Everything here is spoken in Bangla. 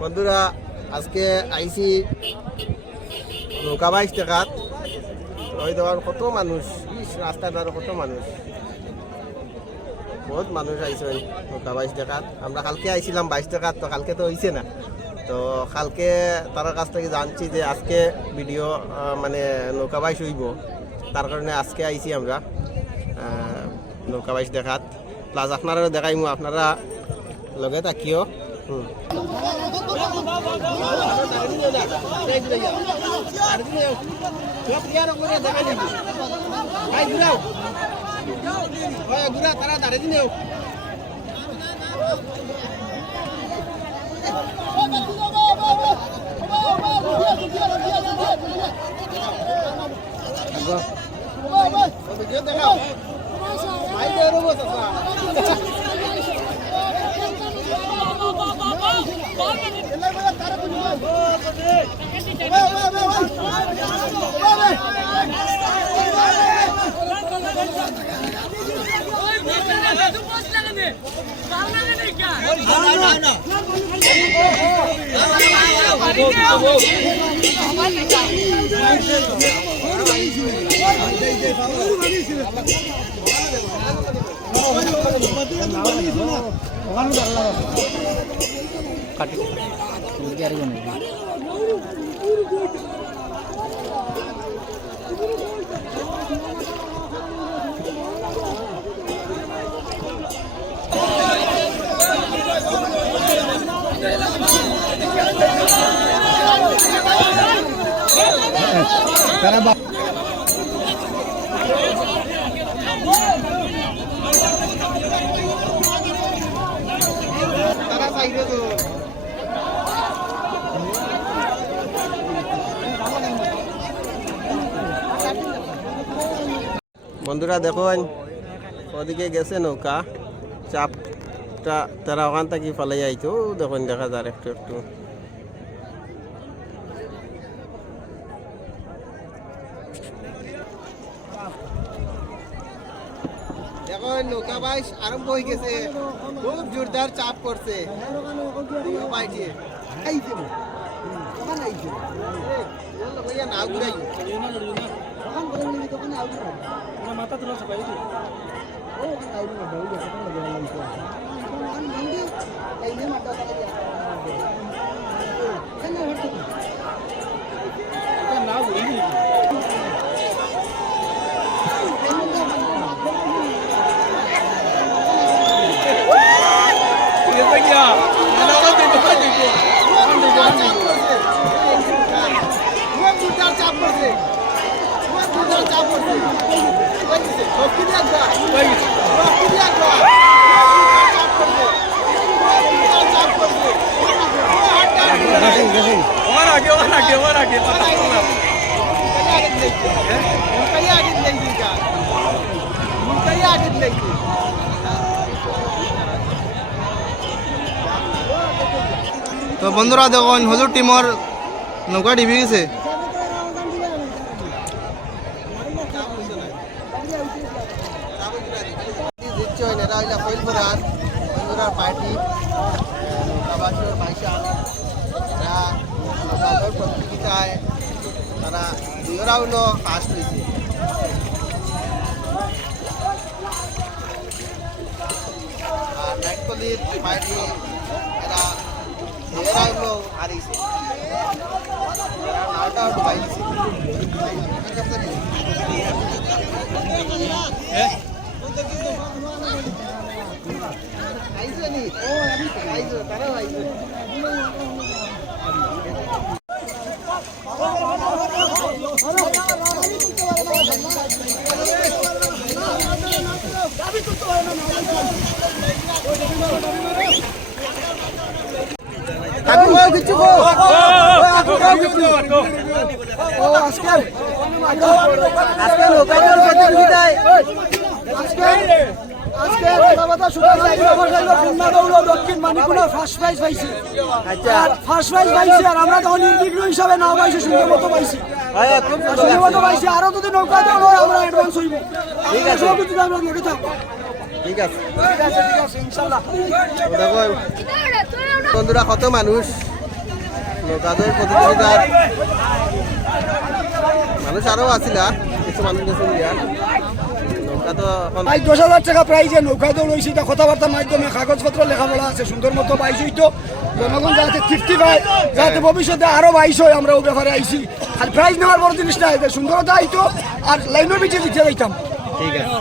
বন্ধুরা আজকে আইসি নৌকা 22 টাকাত ওই দেওয়ার কত মানুষ রাস্তায় আরো কত মানুষ বহুত মানুষ আইসেন নৌকা 22 টাকাত আমরা কালকে আইছিলাম 22 টাকাত তো কালকে তো হইছে না তো কালকে তার কাছ থেকে জানছি যে আজকে ভিডিও মানে নৌকা 22 হইব তার কারণে আজকে আইছি আমরা নৌকা 22 দেখাত প্লাস আপনারা দেখাইমু আপনারা লগে থাকিও তারা দাঁড়িয়ে দিন দেখাও বন্ধুরা দেখুন ওদিকে গেছে নৌকা চাপটা তারা ওখান থেকে ফেলাই আইতো দেখুন দেখা যায় একটু একটু দেখুন নৌকা 22 আরম্ভ হয়ে গেছে খুব জোরদার চাপ করছে নাও ঘুরাই মাথা তোলা সবাই তো বন্ধুরা দেখুন হজুর টিমর নৌকা ডিবি গেছে পার্টি প্রতিযোগিতায় তারা দুইরাও ফার্স্ট হয়েছে আর নাইটকলির পার্টি এরা দুইরাও হারিয়েছে এরা নাওটা ডুবাইছে আইসনি ও আইসো তারাও আইসো কিছু আজকে আজকে কথা শুনে খুলনা দৌড় দক্ষিণ মানিকুনা ফার্স্ট প্রাইজ পাইছি। আচ্ছা আর ফার্স্ট প্রাইজ পাইছি আর আমরা তখন নির্বিঘ্ন হিসাবে নাও পাইছি, সুন্দর মতো পাইছি। খুব সুন্দর মতো পাইছি, আরো যদি নৌকা দৌড় হয় আমরা অ্যাডভান্স হইব। ঠিক আছে। সব কিছু আমরা লগে থাকবো। ঠিক আছে ঠিক আছে, ঠিক আছে, ইনশাল্লাহ। তো দেখো বন্ধুরা কত মানুষ নৌকাদের প্রতিযোগিতার মানুষ আরও আসিলা, কিছু মানুষ গেছে নৌকা তো এখন প্রায় 10,000 টাকা প্রাইজে নৌকা দৌড় হয়েছে। এটা কথাবার্তার মাধ্যমে কাগজপত্র লেখাপড়া আছে, সুন্দর মতো বাইশ হইতো। জনগণ যাতে তৃপ্তি পায়, যাতে ভবিষ্যতে আরো বাইশ হয়, আমরা ও ব্যাপারে আইছি। আর প্রাইজ নেওয়ার বড় জিনিসটা সুন্দরতা আইতো আর লাইনের পিছিয়ে দিতে যাইতাম। ঠিক আছে।